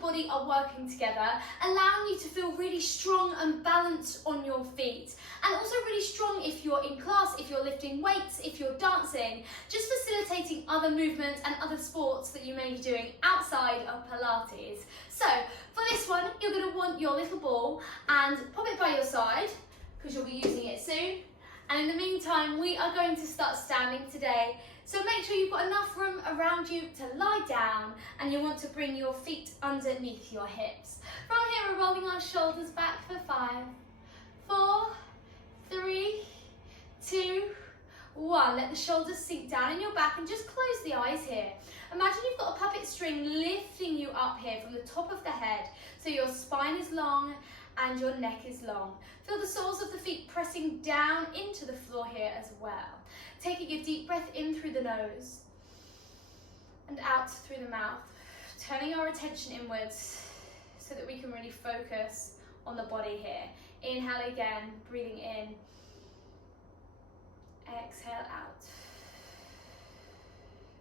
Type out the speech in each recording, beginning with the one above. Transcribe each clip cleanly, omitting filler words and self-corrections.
body are working together, allowing you to feel really strong and balanced on your feet. And also really strong if you're in class, if you're lifting weights, if you're dancing, just facilitating other movements and other sports that you may be doing outside of Pilates. So for this one, you're going to want your little ball and pop it by your side because you'll be using it soon. And in the meantime, we are going to start standing today. So make sure you've got enough room around you to lie down, and you want to bring your feet underneath your hips. From here, we're rolling our shoulders back for 5, 4, 3, 2, 1. Let the shoulders sink down in your back and just close the eyes here. Imagine you've got a puppet string lifting you up here from the top of the head, so your spine is long and your neck is long. Feel the soles of the feet pressing down into the floor here as well. Taking a deep breath in through the nose and out through the mouth. Turning our attention inwards so that we can really focus on the body here. Inhale again, breathing in. Exhale out.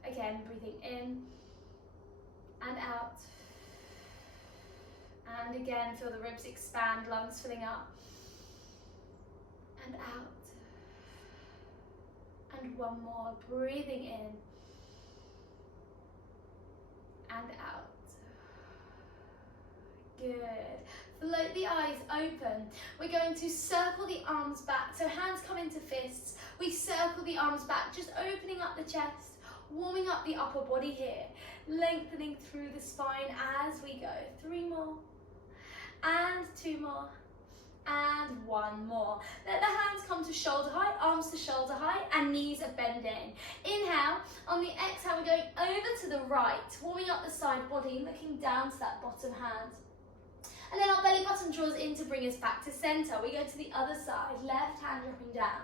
Again, breathing in and out. And again, feel the ribs expand, lungs filling up. And out. And one more, breathing in and out. Good. Float the eyes open. We're going to circle the arms back. So hands come into fists. We circle the arms back, just opening up the chest, warming up the upper body here, lengthening through the spine as we go. 3 more, and 2 more, and 1 more. Let the hands come to shoulder height, arms to shoulder height, and knees are bending. Inhale. On the exhale, we're going over to the right, warming up the side body, looking down to that bottom hand. And then our belly button draws in to bring us back to center. We go to the other side, left hand dropping down.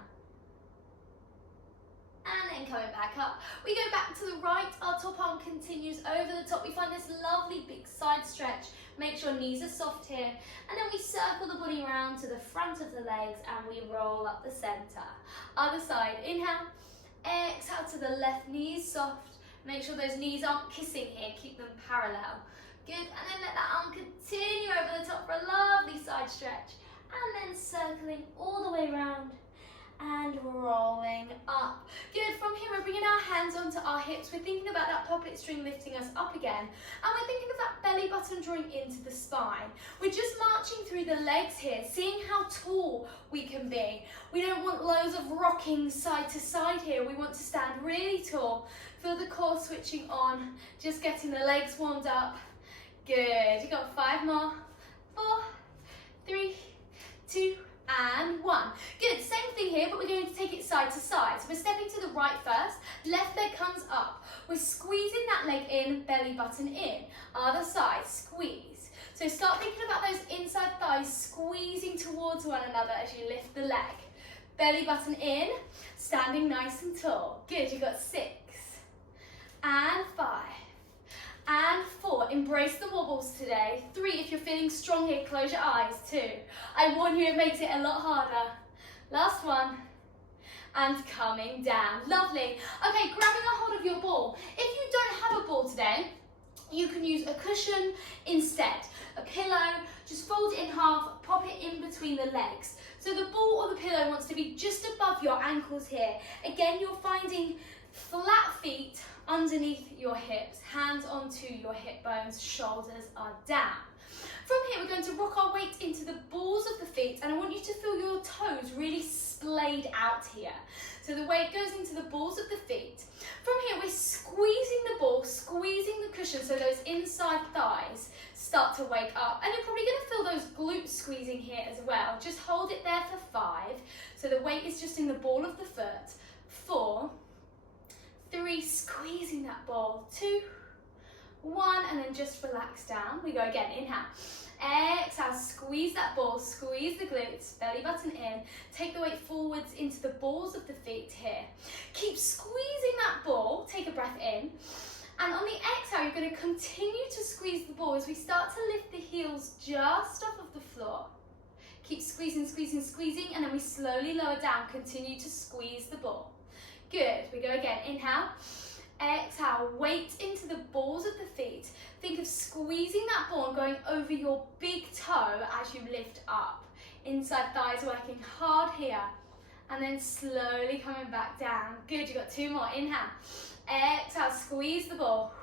And then coming back up. We go back to the right, our top arm continues over the top. We find this lovely big side stretch. Make sure knees are soft here. And then we circle the body around to the front of the legs and we roll up the center. Other side, inhale. Exhale to the left, knees soft. Make sure those knees aren't kissing here, keep them parallel. Good, and then let that arm continue over the top for a lovely side stretch. And then circling all the way around and rolling up. Good, from here we're bringing our hands onto our hips. We're thinking about that puppet string lifting us up again. And we're thinking of that belly button drawing into the spine. We're just marching through the legs here, seeing how tall we can be. We don't want loads of rocking side to side here. We want to stand really tall. Feel the core switching on, just getting the legs warmed up. Good, you've got 5 more, 4, 3, 2, and 1. Good, same thing here, but we're going to take it side to side. So we're stepping to the right first, left leg comes up. We're squeezing that leg in, belly button in. Other side, squeeze. So start thinking about those inside thighs squeezing towards one another as you lift the leg. Belly button in, standing nice and tall. Good, you've got 6, and 5, and 4, embrace the wobbles today. 3, if you're feeling strong here, close your eyes. 2, I warn you, it makes it a lot harder. Last one, and coming down. Lovely. Okay, grabbing a hold of your ball. If you don't have a ball today, you can use a cushion instead. A pillow, just fold it in half, pop it in between the legs. So the ball or the pillow wants to be just above your ankles here. Again, you're finding flat feet underneath your hips, hands onto your hip bones, shoulders are down. From here, we're going to rock our weight into the balls of the feet, and I want you to feel your toes really splayed out here. So the weight goes into the balls of the feet. From here, we're squeezing the ball, squeezing the cushion so those inside thighs start to wake up. And you're probably going to feel those glutes squeezing here as well. Just hold it there for 5. So the weight is just in the ball of the foot. 4, 3, squeezing that ball. 2, 1, and then just relax down. We go again, inhale. Exhale, squeeze that ball, squeeze the glutes, belly button in. Take the weight forwards into the balls of the feet here. Keep squeezing that ball, take a breath in. And on the exhale, you're going to continue to squeeze the ball as we start to lift the heels just off of the floor. Keep squeezing, squeezing, squeezing, and then we slowly lower down. Continue to squeeze the ball. Good, we go again, inhale. Exhale, weight into the balls of the feet. Think of squeezing that ball and going over your big toe as you lift up. Inside thighs working hard here. And then slowly coming back down. Good, you've got 2 more. Inhale. Exhale, squeeze the ball.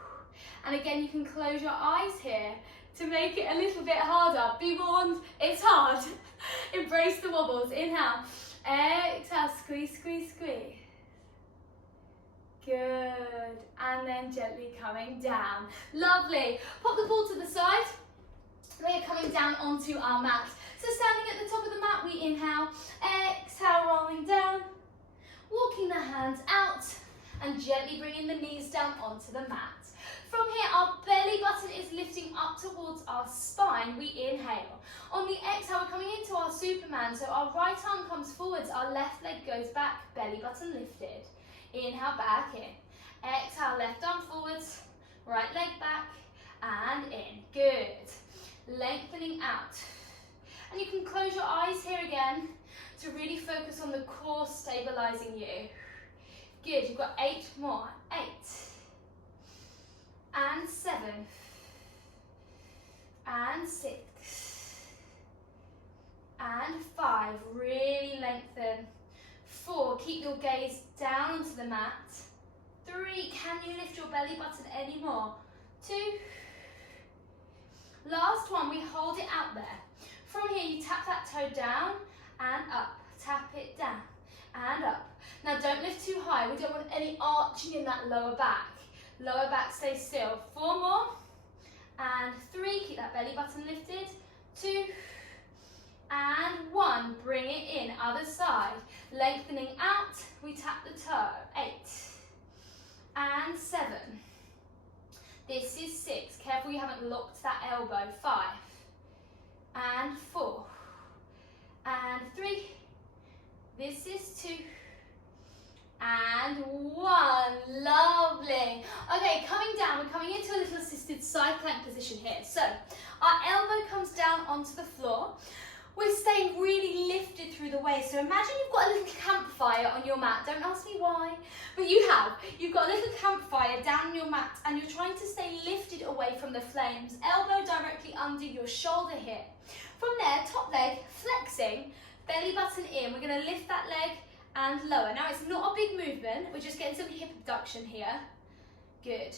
And again, you can close your eyes here to make it a little bit harder. Be warned, it's hard. Embrace the wobbles. Inhale. Exhale, squeeze, squeeze, squeeze. Good. And then gently coming down. Lovely. Pop the ball to the side. We are coming down onto our mat. So standing at the top of the mat, we inhale. Exhale, rolling down. Walking the hands out. And gently bringing the knees down onto the mat. From here, our belly button is lifting up towards our spine. We inhale. On the exhale, we're coming into our Superman. So our right arm comes forwards, our left leg goes back, belly button lifted. Inhale, back in. Exhale, left arm forwards, right leg back, and in. Good. Lengthening out. And you can close your eyes here again to really focus on the core stabilizing you. Good, you've got 8 more. 8. And 7. And 6. And 5. Really lengthen. 4. Keep your gaze down onto the mat. 3. Can you lift your belly button any more? 2. Last one. We hold it out there. From here, you tap that toe down and up. Tap it down and up. Now, don't lift too high. We don't want any arching in that lower back. Lower back stays still. 4 more. And 3. Keep that belly button lifted. 2. And 1. Bring it in. Other side. Lengthening out. We tap the toe. 8. And 7. This is 6. Careful you haven't locked that elbow. 5. And 4. And 3. This is 2. And 1. Lovely. Okay, coming down, we're coming into a little assisted side plank position here. So our elbow comes down onto the floor. We're staying really lifted through the waist. So imagine you've got a little campfire on your mat. Don't ask me why, but you have. You've got a little campfire down on your mat and you're trying to stay lifted away from the flames. Elbow directly under your shoulder here. From there, top leg flexing, belly button in. We're going to lift that leg and lower. Now it's not a big movement. We're just getting some hip abduction here. Good.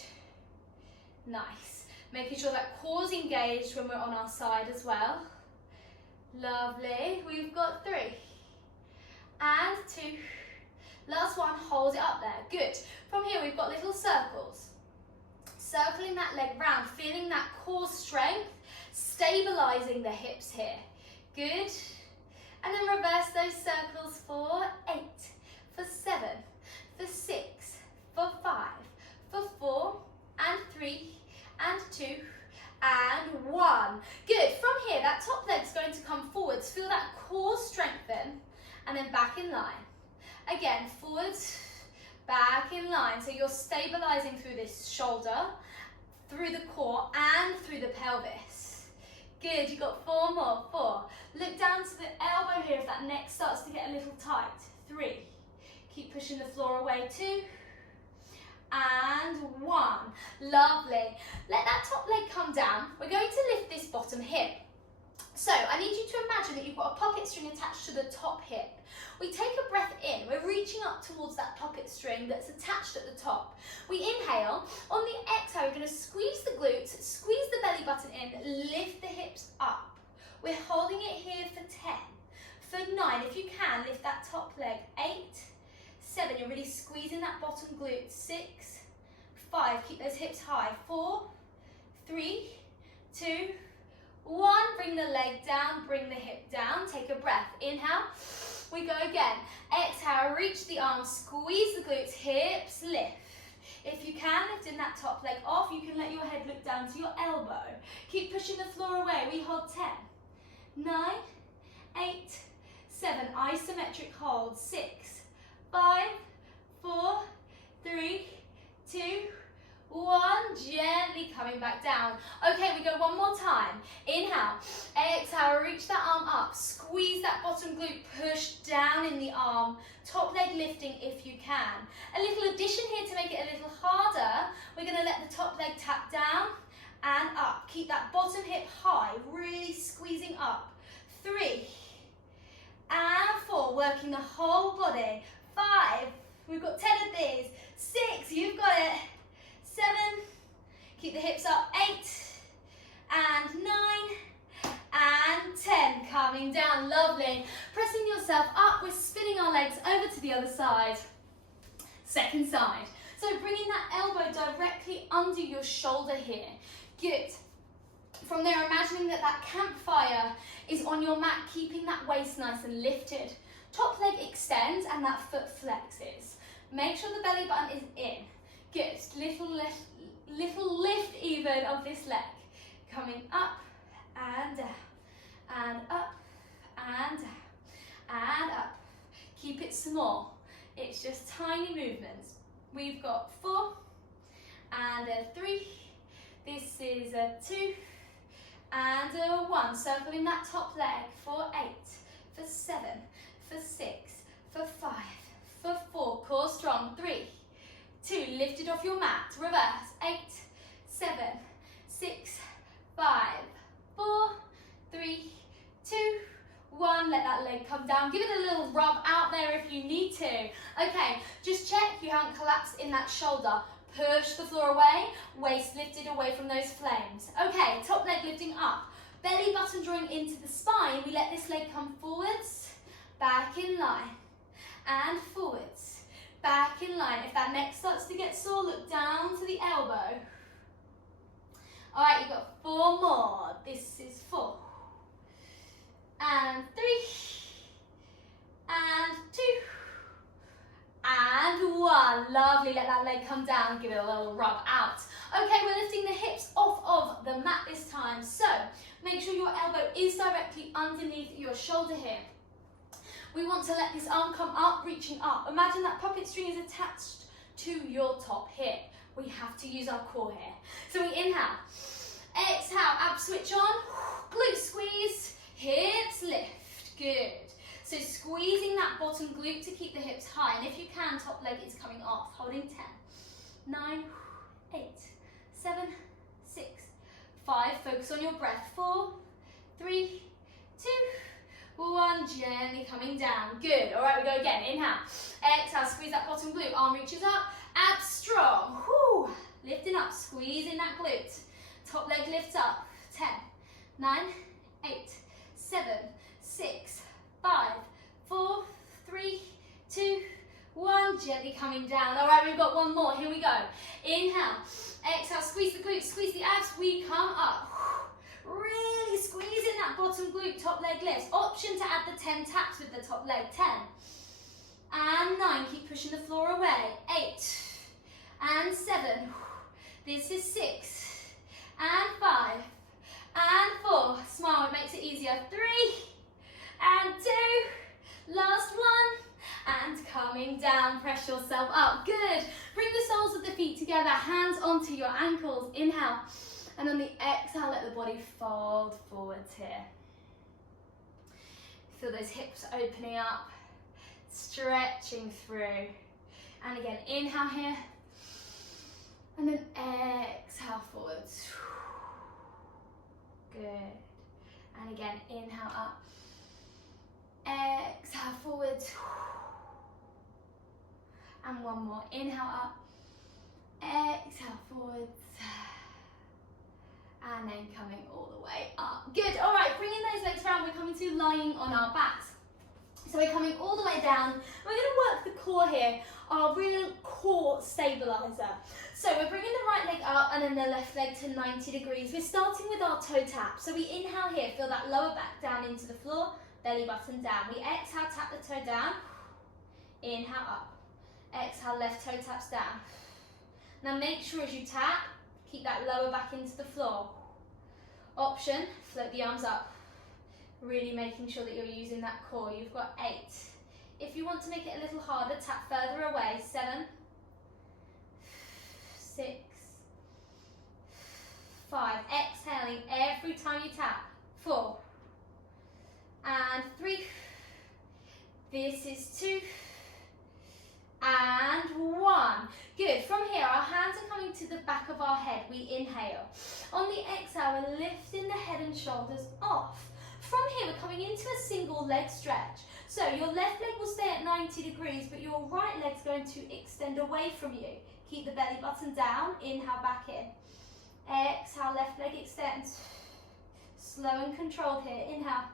Nice. Making sure that core's engaged when we're on our side as well. Lovely. We've got 3. And 2. Last one, hold it up there. Good. From here, we've got little circles. Circling that leg round, feeling that core strength, stabilizing the hips here. Good. And then reverse those circles for 8, for 7, for 6, for 5, for 4, and 3, and 2, and 1. Good. From here, that top leg's going to come forwards. Feel that core strengthen, and then back in line. Again, forwards, back in line. So you're stabilizing through this shoulder, through the core, and through the pelvis. Good. You've got 4 more. 4. Look down to the elbow here if that neck starts to get a little tight. 3. Keep pushing the floor away. 2. And 1. Lovely. Let that top leg come down. We're going to lift this bottom hip. So I need you to imagine that you've got a pocket string attached to the top hip. We take a breath in. We're reaching up towards that pocket string that's attached at the top. We inhale. On the exhale, we're going to squeeze the glutes, squeeze the belly button in, lift the hips up. We're holding it here for 10. For 9, if you can, lift that top leg. 8, 7, you're really squeezing that bottom glute. 6, 5, keep those hips high. 4, 3, 2, 1, bring the leg down, bring the hip down. Take a breath. Inhale, we go again. Exhale, reach the arms, squeeze the glutes, hips lift. If you can, lifting that top leg off, you can let your head look down to your elbow. Keep pushing the floor away. We hold 10, 9, 8, 7, isometric hold. 6, 5, 4, 3, 2, 1, gently coming back down. Okay, we go one more time. Inhale, exhale, reach that arm up, squeeze that bottom glute, push down in the arm, top leg lifting if you can. A little addition here to make it a little harder leg tap down and up. Keep that bottom hip high, really squeezing up. 3 and 4, working the whole body. 5, we've got 10 of these. 6, you've got it. 7, keep the hips up. 8 and 9 and 10. Coming down, lovely. Pressing yourself up, we're spinning our legs over to the other side. Second side. So bringing that elbow directly under your shoulder here. Good. From there, imagining that that campfire is on your mat, keeping that waist nice and lifted. Top leg extends and that foot flexes. Make sure the belly button is in. Good. Little lift even of this leg. Coming up and down, and up and down, and up. Keep it small. It's just tiny movements. We've got 4 and a 3. This is a 2 and a 1. Circling that top leg for 8, for 7, for 6, for 5, for 4. Core strong. 3, 2. Lifted off your mat. Reverse. 8, 7, 6, 5, 4, 3, 2, 1. Let that leg come down. Give it a little rub out there if you need to. Okay, just check you haven't collapsed in that shoulder. Push the floor away, waist lifted away from those flames. Okay, top leg lifting up. Belly button drawing into the spine. We let this leg come forwards, back in line, and forwards, back in line. If that neck starts to get sore, look down to the elbow. All right, you've got 4 more. This is 4. And 3. And 2. And 1. Lovely, let that leg come down, give it a little rub out. Okay, we're lifting the hips off of the mat this time. So, make sure your elbow is directly underneath your shoulder here. We want to let this arm come up, reaching up. Imagine that puppet string is attached to your top hip. We have to use our core here. So we inhale, exhale, abs switch on, glute squeeze, hips lift, good. So squeezing that bottom glute to keep the hips high, and if you can, top leg is coming off, holding 10, 9, 8, 7, 6, 5, focus on your breath, 4, 3, 2, 1, gently coming down, good. All right, we go again, inhale, exhale, squeeze that bottom glute, arm reaches up, abs strong, whoo, lifting up, squeezing that glute, top leg lifts up, 10, 9, 8, 7, 6, 5, 4, 3, 2, 1, gently coming down. All right, we've got 1 more, here we go. Inhale, exhale, squeeze the glutes, squeeze the abs, we come up. Really squeezing that bottom glute, top leg lifts. Option to add the 10 taps with the top leg, 10. And 9, keep pushing the floor away. 8, and 7, this is 6, and 5, and 4, smile, it makes it easier. 3, and 2, last 1, and coming down, press yourself up, good. Bring the soles of the feet together, hands onto your ankles, inhale, and on the exhale, let the body fold forwards here. Feel those hips opening up, stretching through, and again, inhale here, and then exhale forwards, good, and again, inhale up, exhale forwards, and 1 more, inhale up, exhale forwards, and then coming all the way up. Good, all right, bringing those legs around, we're coming to lying on our backs. So we're coming all the way down. We're gonna work the core here, our real core stabilizer. So we're bringing the right leg up and then the left leg to 90 degrees. We're starting with our toe tap. So we inhale here, feel that lower back down into the floor, belly button down. We exhale, tap the toe down, inhale up. Exhale, left toe taps down. Now make sure as you tap, keep that lower back into the floor. Option, float the arms up. Really making sure that you're using that core. You've got 8. If you want to make it a little harder, tap further away. 7, 6, 5. Exhaling every time you tap. 4, and 3. This is 2, and 1. Good. From here, our hands are coming to the back of our head. We inhale. On the exhale, we're lifting the head and shoulders off. From here, we're coming into a single leg stretch. So your left leg will stay at 90 degrees, but your right leg's going to extend away from you. Keep the belly button down. Inhale, back in. Exhale, left leg extends. Slow and controlled here. Inhale.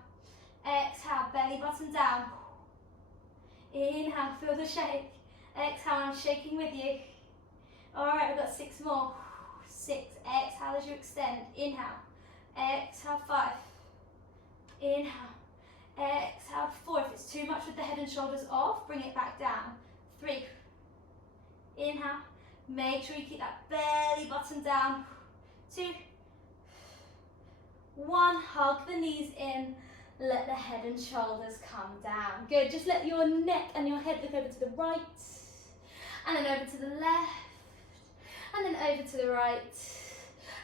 Exhale, belly button down. Inhale, feel the shake. Exhale, I'm shaking with you. All right, we've got 6 more. 6. Exhale as you extend. Inhale. Exhale, 5. Inhale. Exhale, 4. If it's too much with the head and shoulders off, bring it back down. 3. Inhale. Make sure you keep that belly button down. 2. 1. Hug the knees in. Let the head and shoulders come down. Good. Just let your neck and your head look over to the right. And then over to the left. And then over to the right.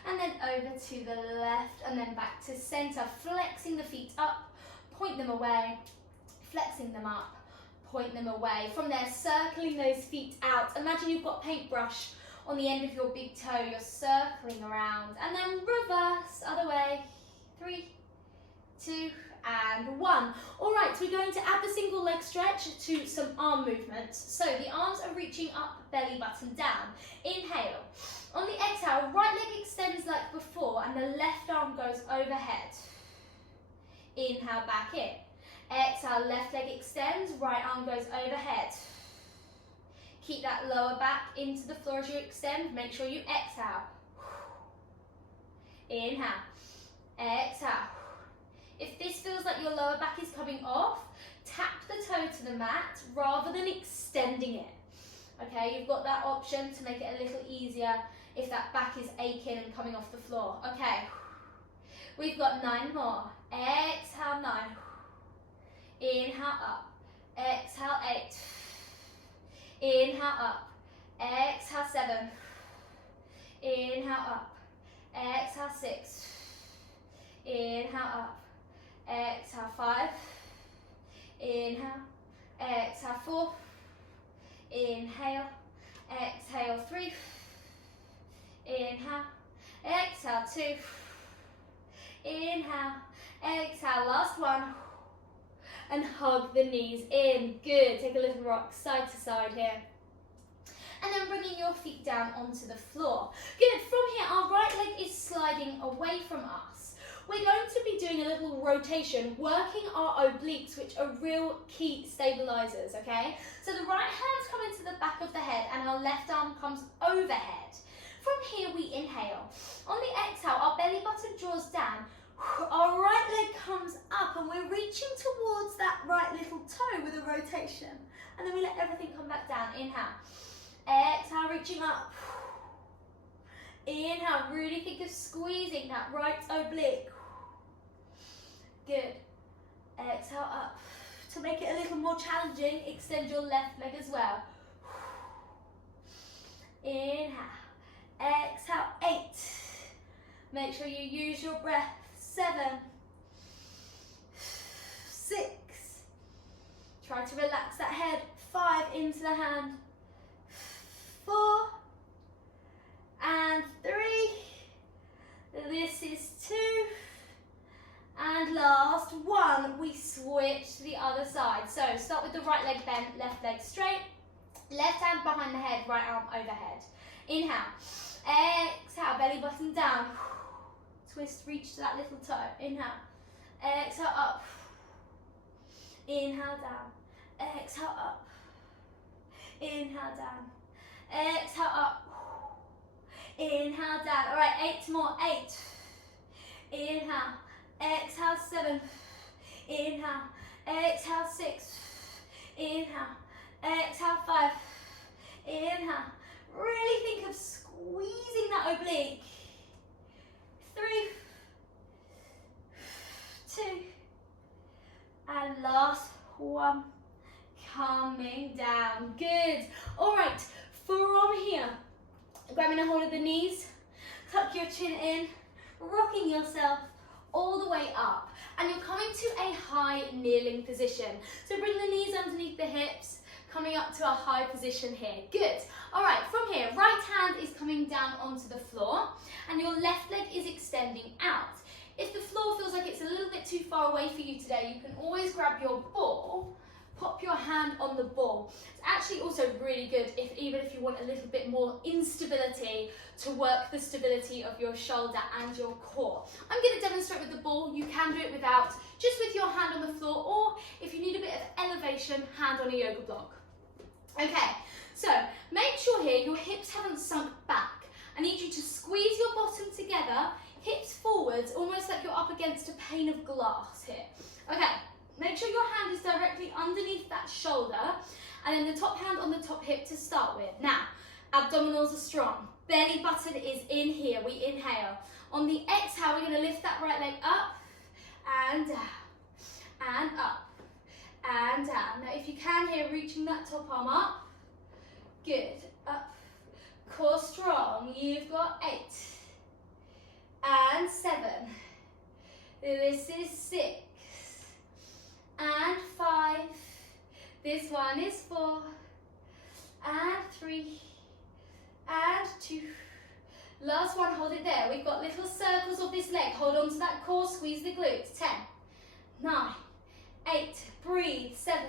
And then over to the left. And then back to center. Flexing the feet up. Point them away. Flexing them up. Point them away. From there, circling those feet out. Imagine you've got a paintbrush on the end of your big toe. You're circling around. And then reverse. Other way. 3, 2, and 1. All right, so we're going to add the single leg stretch to some arm movements. So the arms are reaching up, belly button down. Inhale. On the exhale, right leg extends like before and the left arm goes overhead. Inhale, back in. Exhale, left leg extends, right arm goes overhead. Keep that lower back into the floor as you extend. Make sure you exhale. Inhale. Exhale. If this feels like your lower back is coming off, tap the toe to the mat rather than extending it. Okay, you've got that option to make it a little easier if that back is aching and coming off the floor. Okay, we've got 9 more. Exhale, 9. Inhale, up. Exhale, 8. Inhale, up. Exhale, 7. Inhale, up. Exhale, 6. Inhale, up. Exhale, 5. Inhale. Exhale, 4. Inhale. Exhale, 3. Inhale. Exhale, 2. Inhale. Exhale, last one. And hug the knees in. Good. Take a little rock side to side here. And then bringing your feet down onto the floor. Good. From here, our right leg is sliding away from us. We're going to be doing a little rotation, working our obliques, which are real key stabilizers, okay? So the right hand's coming to the back of the head and our left arm comes overhead. From here, we inhale. On the exhale, our belly button draws down. Our right leg comes up and we're reaching towards that right little toe with a rotation. And then we let everything come back down. Inhale. Exhale, reaching up. Inhale, really think of squeezing that right oblique. Good. Exhale up. To make it a little more challenging, extend your left leg as well. Inhale. Exhale, 8. Make sure you use your breath. 7. 6. Try to relax that head. 5 into the hand. 4. And 3. This is 2. And last 1. We switch to the other side. So start with the right leg bent, left leg straight. Left hand behind the head, right arm overhead. Inhale. Exhale, belly button down. Twist, reach to that little toe. Inhale. Exhale, up. Inhale, down. Exhale, up. Inhale, down. Exhale, up. Inhale, down. All right, 8 more. 8. Inhale. Exhale, 7. Inhale. Exhale, 6. Inhale. Exhale, 5. Inhale. Really think of squeezing that oblique. 3. 2. And last 1. Coming down. Good. All right, from here, grabbing a hold of the knees, tuck your chin in, rocking yourself all the way up. And you're coming to a high kneeling position. So bring the knees underneath the hips, coming up to a high position here. Good. All right, from here, right hand is coming down onto the floor and your left leg is extending out. If the floor feels like it's a little bit too far away for you today, you can always grab your ball, pop your hand on the ball. It's actually also really good even if you want a little bit more instability to work the stability of your shoulder and your core. I'm going to demonstrate with the ball. You can do it without, just with your hand on the floor, or if you need a bit of elevation, hand on a yoga block. Okay, so make sure here your hips haven't sunk back. I need you to squeeze your bottom together, hips forwards, almost like you're up against a pane of glass here. Okay, make sure your hand is directly underneath that shoulder, and then the top hand on the top hip to start with. Now, abdominals are strong. Belly button is in here. We inhale. On the exhale, we're going to lift that right leg up and down, and up, and down. Now, if you can here, reaching that top arm up. Good. Up. Core strong. You've got 8 and 7. This is 6 and 5. This one is 4 and 3 and 2. Last one, hold it there. We've got little circles of this leg. Hold on to that core, squeeze the glutes. 10, 9, 8, breathe. 7,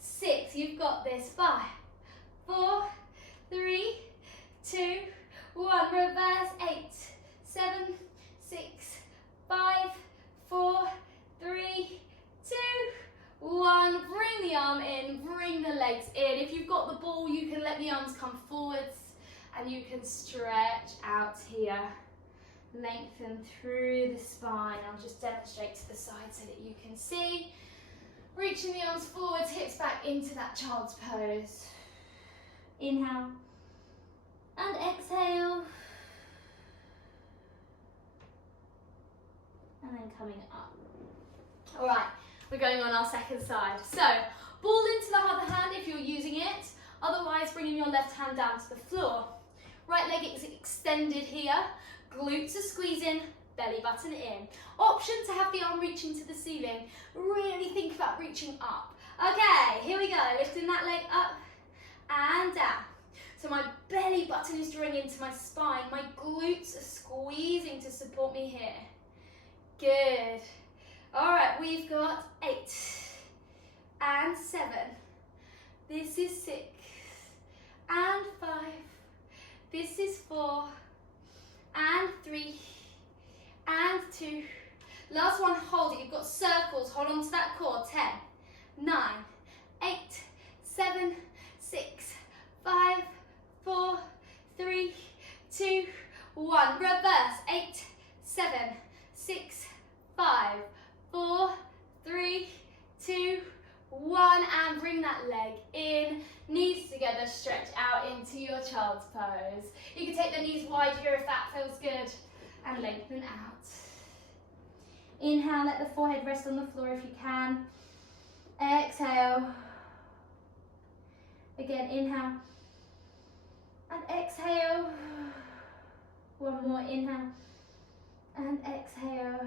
6, you've got this. 5, 4, 3, 2, 1. Reverse. 8, 7, 6, 5, 4, 3, 2, 1. Bring the arm in, bring the legs in. If you've got the ball, you can let the arms come forwards and you can stretch out here. Lengthen through the spine. I'll just demonstrate to the side so that you can see. Reaching the arms forwards, hips back into that child's pose. Inhale and exhale. And then coming up. All right, we're going on our second side. So, ball into the other hand if you're using it. Otherwise, bringing your left hand down to the floor. Right leg is extended here. Glutes are squeezing, belly button in. Option to have the arm reaching to the ceiling. Really think about reaching up. Okay, here we go. Lifting that leg up and down. So my belly button is drawing into my spine. My glutes are squeezing to support me here. Good. All right, we've got 8 and 7. This is 6 and 5. This is 4 and 3 and 2. Last one, hold it. You've got circles. Hold on to that core. 10, 9, 8, 7, 6, 5, 4, 3, 2, 1. Reverse. 8, 7, 6, 5, 4, 3, 2, 1. And bring that leg in. Knees together, stretch out into your child's pose. You can take the knees wide here if that feels good. And lengthen out. Inhale, let the forehead rest on the floor if you can. Exhale. Again, inhale. And exhale. One more, inhale. And exhale.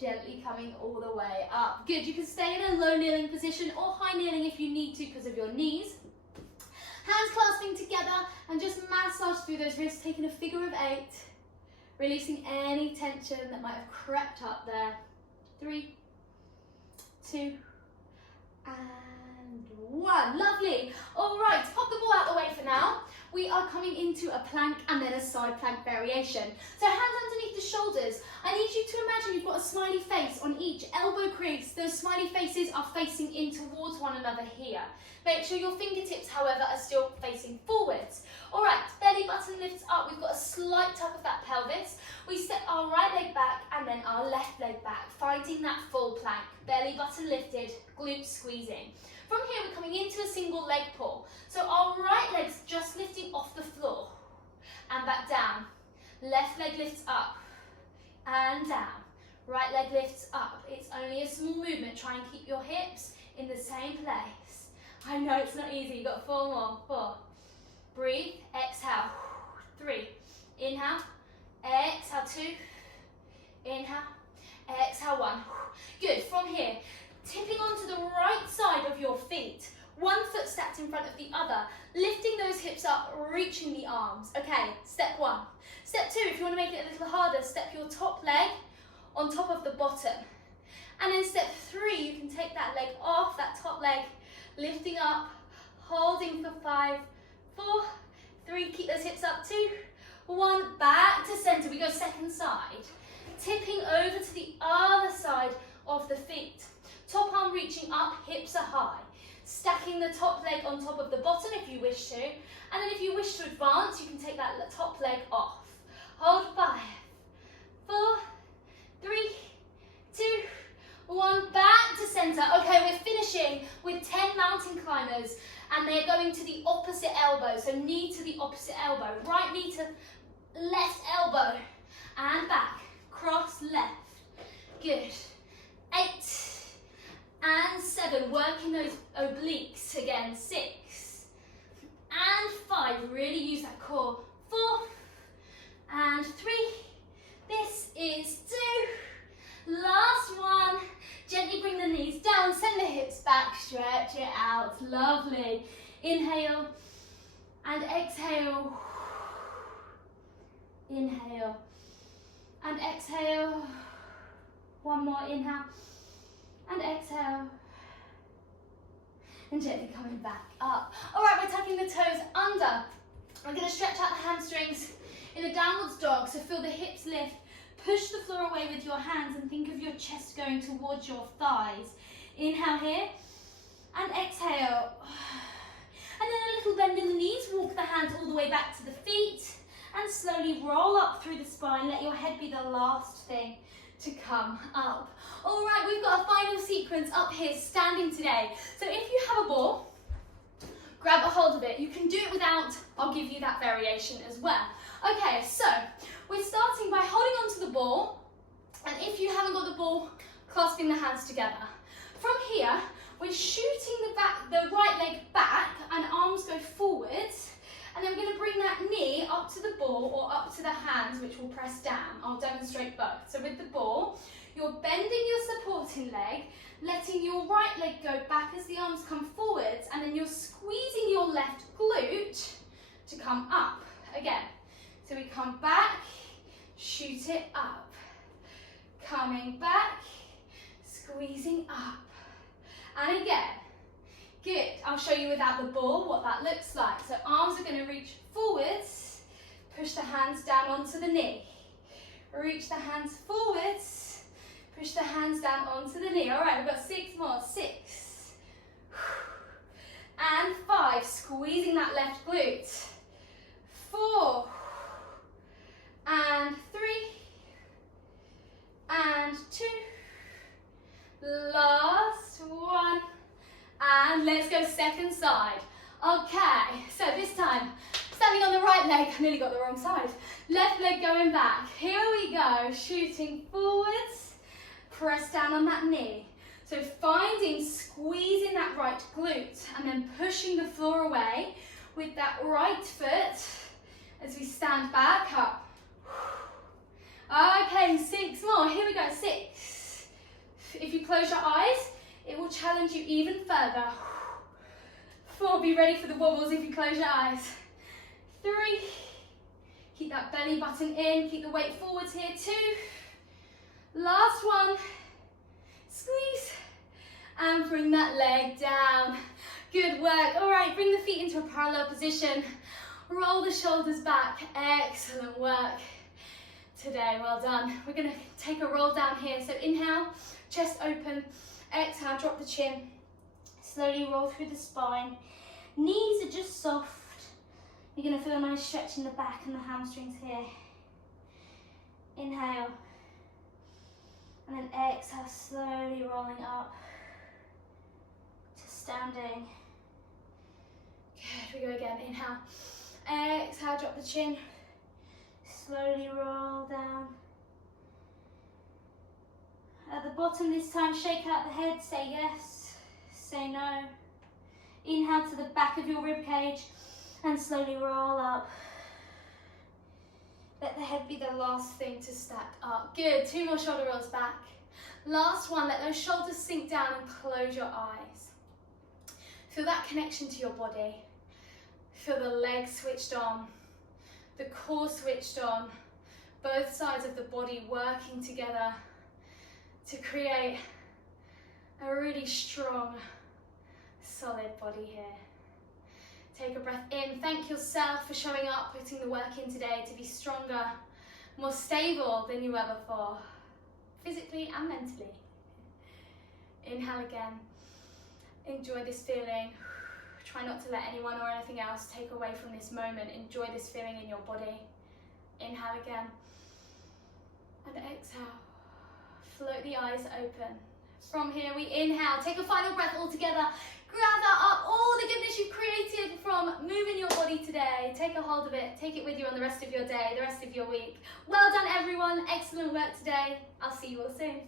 Gently coming all the way up. Good, you can stay in a low kneeling position or high kneeling if you need to because of your knees. Hands clasping together and just massage through those wrists, taking a figure of 8. Releasing any tension that might have crept up there. 3, 2, and 1. Lovely. All right, pop the ball out the way for now. We are coming into a plank and then a side plank variation. So hands underneath the shoulders. I need you to imagine you've got a smiley face on each elbow crease. Those smiley faces are facing in towards one another here. Make sure your fingertips, however, are still facing forwards. All right, belly button lifts up. We've got a slight tuck of that pelvis. We step our right leg back and then our left leg back, finding that full plank. Belly button lifted, glutes squeezing. From here, we're coming into a single leg pull. So our right leg's just lifting off the floor and back down. Left leg lifts up and down. Right leg lifts up. It's only a small movement. Try and keep your hips in the same place. I know it's not easy. You've got 4 more. 4. Breathe. Exhale. 3. Inhale. Exhale. 2. Inhale. Exhale. 1. Good. From here, tipping onto the right side of your feet. One foot stacked in front of the other, lifting those hips up, reaching the arms. Okay, step one. Step two, if you want to make it a little harder, step your top leg on top of the bottom. And then step three, you can take that leg off, that top leg, lifting up, holding for 5, 4, 3, keep those hips up, 2, 1, back to center. We go second side. Tipping over to the other side of the feet. Top arm reaching up, hips are high. Stacking the top leg on top of the bottom if you wish to. And then if you wish to advance, you can take that top leg off. Hold 5, 4, 3, 2, 1, back to center. Okay, we're finishing with 10 mountain climbers and they're going to the opposite elbow. So knee to the opposite elbow. Right knee to left elbow and back. Cross left. Good. 8 and 7. Working those obliques again. 6 and 5. Really use that core. 4 and 3. This is 2. Last one. Gently bring the knees down. Send the hips back. Stretch it out. Lovely. Inhale and exhale. Inhale and exhale. One more inhale and exhale. And gently coming back up. All right, we're tucking the toes under. We're going to stretch out the hamstrings in a downwards dog. So feel the hips lift. Push the floor away with your hands and think of your chest going towards your thighs. Inhale here and exhale. And then a little bend in the knees. Walk the hands all the way back to the feet and slowly roll up through the spine. Let your head be the last thing to come up. All right, we've got a final sequence up here standing today. So if you have a ball, grab a hold of it. You can do it without, I'll give you that variation as well. Okay, so we're starting by holding onto the ball, and if you haven't got the ball, clasping the hands together. From here, we're shooting the right leg back and arms go forwards, and then we're going to bring that knee up to the ball or up to the hands, which will press down. I'll demonstrate both. So with the ball, you're bending your supporting leg, letting your right leg go back as the arms come forwards, and then you're squeezing your left glute to come up. Again, so we come back, shoot it up. Coming back, squeezing up. And again. Good. I'll show you without the ball what that looks like. So arms are going to reach forwards. Push the hands down onto the knee. Reach the hands forwards. Push the hands down onto the knee. All right, we've got 6 more. 6. And 5. Squeezing that left glute. 4. And 3. And 2. Last one. And let's go second side. Okay, so this time, standing on the right leg, I nearly got the wrong side. Left leg going back. Here we go, shooting forwards. Press down on that knee. So finding, squeezing that right glute and then pushing the floor away with that right foot as we stand back up. Okay, 6 more. Here we go, 6. If you close your eyes, it will challenge you even further. 4, be ready for the wobbles if you close your eyes. 3, keep that belly button in, keep the weight forwards here. 2, last one, squeeze, and bring that leg down. Good work. All right, bring the feet into a parallel position. Roll the shoulders back. Excellent work today, well done. We're gonna take a roll down here. So inhale, chest open. Exhale, drop the chin. Slowly roll through the spine. Knees are just soft. You're going to feel a nice stretch in the back and the hamstrings here. Inhale. And then exhale, slowly rolling up to standing. Good, we go again. Inhale. Exhale, drop the chin. Slowly roll down. At the bottom this time, shake out the head, say yes, say no. Inhale to the back of your rib cage and slowly roll up. Let the head be the last thing to stack up. Good, 2 more shoulder rolls back. Last one, let those shoulders sink down and close your eyes. Feel that connection to your body. Feel the legs switched on, the core switched on, both sides of the body working together to create a really strong, solid body here. Take a breath in. Thank yourself for showing up, putting the work in today to be stronger, more stable than you were before, physically and mentally. Inhale again. Enjoy this feeling. Try not to let anyone or anything else take away from this moment. Enjoy this feeling in your body. Inhale again. And exhale. Float the eyes open. From here we inhale. Take a final breath all together. Gather up all the goodness you've created from moving your body today. Take a hold of it. Take it with you on the rest of your day, the rest of your week. Well done, everyone. Excellent work today. I'll see you all soon.